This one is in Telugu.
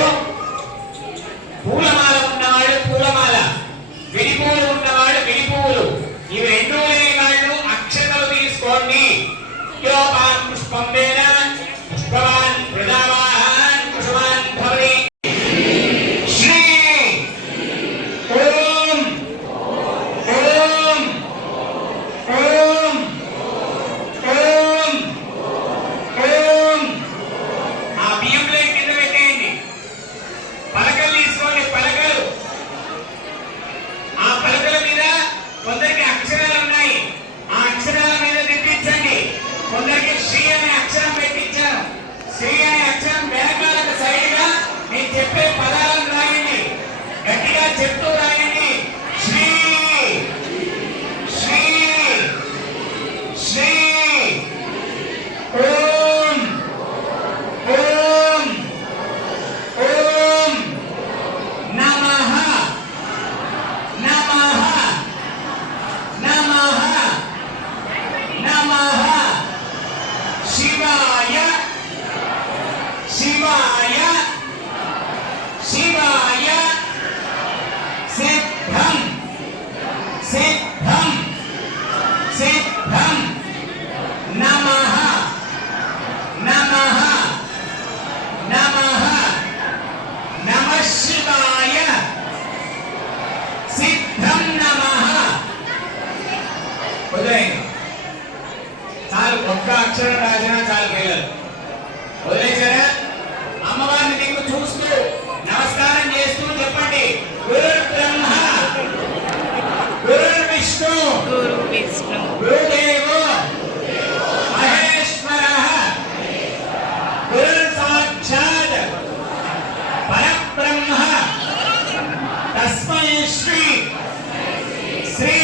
ఉన్నవాళ్ళు పూలమాల, ఉన్నవాళ్ళు పూలమాల, విడి పువ్వులు ఉన్నవాళ్ళు విడి పువ్వులు, ఇవి రెండు లేని వాళ్ళు అక్షతలు తీసుకోండి. యోపాన్ పుష్పం వేద పుష్పవాన్ ప్రజావాన్ పుష్పవాన్ భవతి. శ్రీ ఓం ఓం ఓం ఓం ఓం. ఆ బియ్యం ప్లేట్ కింద పెట్టేయండి. పలకలు తీసుకోండి, పలకలు. ఆ పలకల మీద కొందరికి అక్షరాలు ఉన్నాయి, ఆ అక్షరాల మీద తిప్పించండి. కొందరికి శ్రీ అనే అక్షరం పెట్టించాను. శ్రీ అనే అక్షరం వెనకాలకు సైడ్ గా నేను చెప్పే పదాలను రాయండి, గట్టిగా చెప్తూ రాయండి. శ్రీ శ్రీ శ్రీ ఓం ఓం ఓం నమః నమః నమః నమః శివాయ శివాయ శివాయ సిద్ధం సిద్ధం సిద్ధం నమః నమః నమః నమః శివాయ సిద్ధం నమః. వదిలేయండి, చాలు. ఒక్క అక్షరం రాసినా చాలు పిల్లలు. వదిలేసారా? అమ్మవారిని దిక్కు చూస్తూ నమస్కారం చేస్తూ చెప్పండి. గురు బ్రహ్మ గురు విష్ణు గురుదేవో మహేశ్వరః గురు సాక్షాత్ పరబ్రహ్మ తస్మై శ్రీ శ్రీ